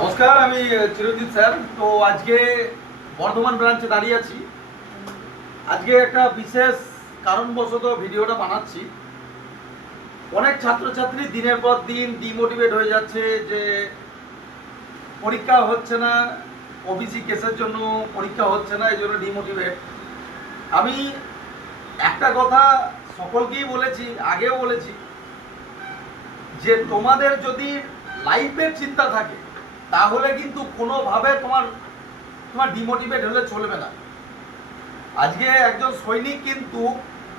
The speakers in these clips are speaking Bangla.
নমস্কার, আমি চিরঞ্জিত স্যার। তো আজকে বর্ধমান ব্রাঞ্চে দাঁড়িয়ে আছি। আজকে একটা বিশেষ কারণবশত ভিডিওটা বানাচ্ছি। অনেক ছাত্রছাত্রী দিনের পর দিন ডিমোটিভেট হয়ে যাচ্ছে যে পরীক্ষা হচ্ছে না ওবিসি কেসের জন্য পরীক্ষা হচ্ছে না, এই জন্য ডিমোটিভেট। আমি একটা কথা সকলকেই বলেছি, আগেও বলেছি যে তোমাদের যদি লাইফের চিন্তা থাকে তাহলে কিন্তু কোনোভাবে তোমার তোমার ডিমোটিভেট হলে চলবে না। আজকে একজন সৈনিক কিন্তু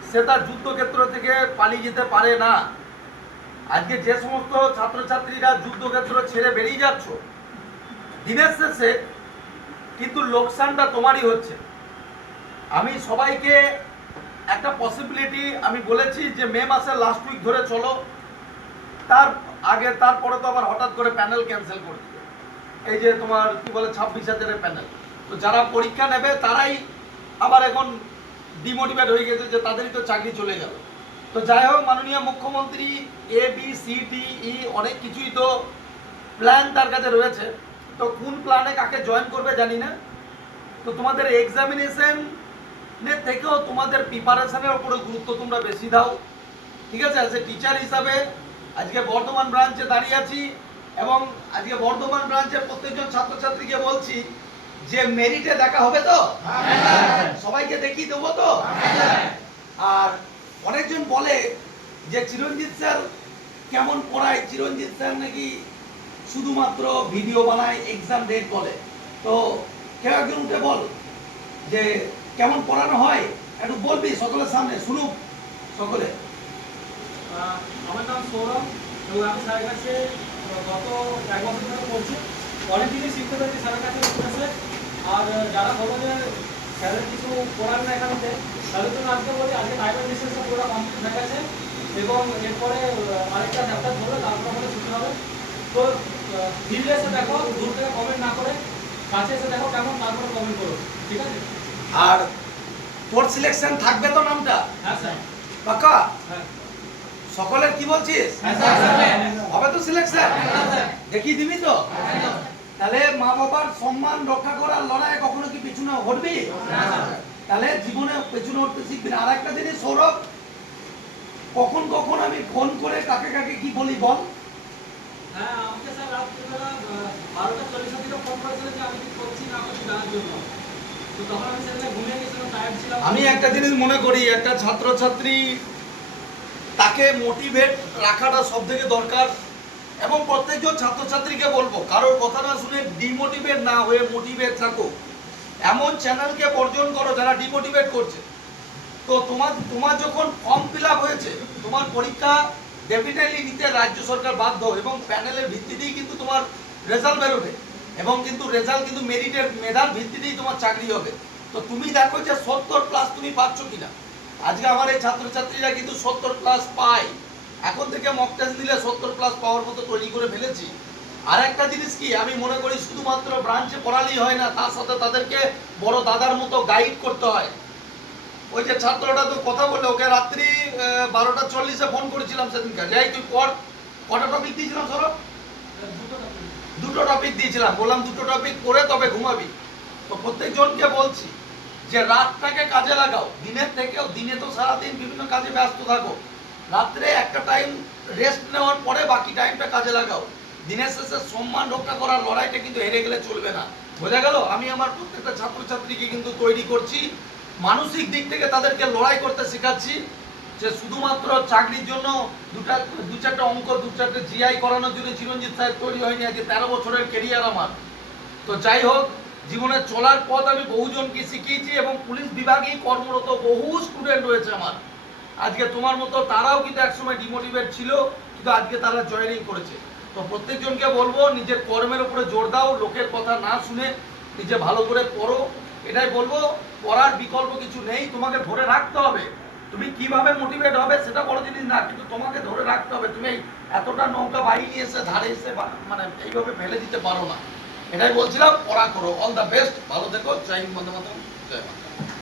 সে তার যুদ্ধক্ষেত্র থেকে পালিয়ে যেতে পারে না। আজকে যে সমস্ত ছাত্রছাত্রীরা যুদ্ধক্ষেত্র ছেড়ে বেরিয়ে যাচ্ছ, দিনের শেষে কিন্তু লোকসানটা তোমারই হচ্ছে। আমি সবাইকে একটা পসিবিলিটি আমি বলেছি যে মে মাসের লাস্ট উইক ধরে চলো। তার আগে, তারপরে তো আবার হঠাৎ করে প্যানেল ক্যান্সেল করে দিল এই যে তোমার কি বলে, ছাব্বিশ হাজারের প্যানেল তো যারা পরীক্ষা নেবে, তারাই আবার এখন ডিমোটিভেট হয়ে গেছে যে তাদেরই তো চাকরি চলে গেল। তো যাই হোক, মাননীয় মুখ্যমন্ত্রী A B C D E অনেক কিছুই তো প্ল্যান তার কাছে রয়েছে। তো কোন প্ল্যানে কাকে জয়েন করবে জানি না। তো তোমাদের এক্সামিনেশন থেকেও তোমাদের প্রিপারেশনের উপরে গুরুত্ব তোমরা বেশি দাও। ঠিক আছে? অ্যাজ এ টিচার হিসাবে আজকে বর্ধমান ব্রাঞ্চে দাঁড়িয়ে আছি। এবং আজকে বর্ধমান ব্রাঞ্চের প্রত্যেকজন ছাত্রছাত্রীকে বলছি যে মেরিটে দেখা হবে তো? সবাইকে দেখিয়ে দেবো তো? আর অনেকজন বলে যে চিরঞ্জিত স্যার কেমন পড়ায়? চিরঞ্জিত স্যার নাকি শুধুমাত্র ভিডিও বানায় এক্সাম ডেট বলে। তো কেউ একজন উঠে বল যে কেমন পড়ানো হয়? একটু বলবি সকলের সামনে শুনুক সকলে। আমার নাম সৌরভ এবং আমি কাছে আহ, গত এক বছর ধরে পড়ছি অনেক কিছু শিখতে পেরেছি স্যারের কাছে এসে আর যারা বলো যে স্যারের কিছু পড়ার না এখানেতে তাদের জন্য আজকে বলি আজকে টাইমের বিশেষটা পুরো কমপ্লিট হয়ে গেছে। এবং এরপরে আরেকটা চ্যাপ্টার ধরবে তারপর আমাদের ছুটি হবে। তো ফিল্ডে এসে দেখো দূর থেকে কমেন্ট না করে কাছে এসে দেখো কেমন তারপরে কমেন্ট করো। ঠিক আছে? আর তোর সিলেকশন থাকবে তো নামটা? হ্যাঁ স্যার। পাকা হ্যাঁ। সকলের কি বলছিস? হবে তো সিলেকশন দেখিয়ে দিবি তো? তাহলে মা বাবার সম্মান রক্ষা করার লড়াই কখনো কি পিছনে হটবি? তাহলে জীবনে পেছনে উঠতে শিখবি আর একটা জিনিস সৌরভ কখন কখন আমি ফোন করে কাকে কাকে কি বলি বল? হ্যাঁ আমাকে স্যার রাত্রিবেলা বারোটা চল্লিশের দিকে ফোন করেছিল যে আমি কি করছি না করছি জানার জন্য। একটা জিনিস মনে করি একটা ছাত্রছাত্রী তাকে মোটিভেট রাখাটা সব থেকে দরকার এবং প্রত্যেকজন ছাত্রছাত্রীকে বলব, কারোর কথা না শুনে ডিমোটিভেট না হয়ে মোটিভেট থাকো। এমন চ্যানেলকে বর্জন করো যারা ডিমোটিভেট করছে। তো তোমার তোমার যখন ফর্ম ফিল হয়েছে, তোমার পরীক্ষা ডেফিনেটলি নিতে রাজ্য সরকার বাধ্য এবং প্যানেলের ভিত্তিতেই কিন্তু তোমার রেজাল্ট বেরোবে এবং কিন্তু রেজাল্ট কিন্তু মেরিটের মেধার ভিত্তিতেই তোমার চাকরি হবে। তো তুমি দেখো যে সত্তর প্লাস তুমি পাচ্ছ কিনা। আজকে আমার এই ছাত্রছাত্রীরা কিন্তু সত্তর প্লাস পায়। এখন থেকে মক টেস্ট দিলে সত্তর প্লাস পাওয়ার মতো তৈরি করে ফেলেছি। আর একটা জিনিস কি, আমি মনে করি শুধুমাত্র ব্রাঞ্চে পড়ালেই হয় না, তার সাথে তাদেরকে বড় দাদার মতো গাইড করতে হয়। ওই যে ছাত্রটা তো কথা বললে, ওকে রাত্রি বারোটা চল্লিশে ফোন করেছিলাম সেদিনকে। যাই তুই পড়। কটা টপিক দিয়েছিলাম সরব দুটো টপিক দিয়েছিলাম। বললাম দুটো টপিক করে তবে ঘুমাবি। তো প্রত্যেকজনকে বলছি যে রাতটাকে কাজে লাগাও, দিনের থেকেও, দিনে তো সারাদিন বিভিন্ন কাজে ব্যস্ত থাকো। রাত্রে একটা টাইম রেস্ট নেওয়ার পরে বাকি টাইমটা কাজে লাগাও। দিনের শেষে সম্মান রক্ষা করার লড়াইটা কিন্তু হেরে গেলে চলবে না। বোঝা গেল? আমি আমার প্রত্যেকটা ছাত্রছাত্রীকে কিন্তু তৈরি করছি, মানসিক দিক থেকে তাদেরকে লড়াই করতে শেখাচ্ছি, যে শুধুমাত্র চাকরির জন্য দুটা, দু চারটা অঙ্ক, দু চারটে জিআই করানোর জন্য চিরঞ্জিত সাহেব তৈরি হয়নি আজকে তেরো বছরের কেরিয়ার আমার। তো যাই হোক জীবনে চলার পথ আমি বহুজনকে শিখিয়েছি এবং পুলিশ বিভাগেই কর্মরত বহু স্টুডেন্ট রয়েছে আমার। আজকে তোমার মতো তারাও কিন্তু একসময় ডিমোটিভেট ছিল, কিন্তু আজকে তারা জয়েনিং করেছে। তো প্রত্যেকজনকে বলব, নিজের কর্মের উপরে জোর দাও, লোকের কথা না শুনে নিজে ভালো করে পড়ো। এটাই বলব, পড়ার বিকল্প কিছু নেই, তোমাকে ধরে রাখতে হবে। তুমি কীভাবে মোটিভেট হবে সেটা বড় জিনিস না, কিন্তু তোমাকে ধরে রাখতে হবে। তুমি এতটা নৌকা বাহিনী এসে ধারে এসে মানে এইভাবে ফেলে দিতে পারো না। এটাই বলছিলাম পড়া করো। অল দ্য বেস্ট ভালো দেখো জয় হিন্দ বন্ধু মাতাম জয়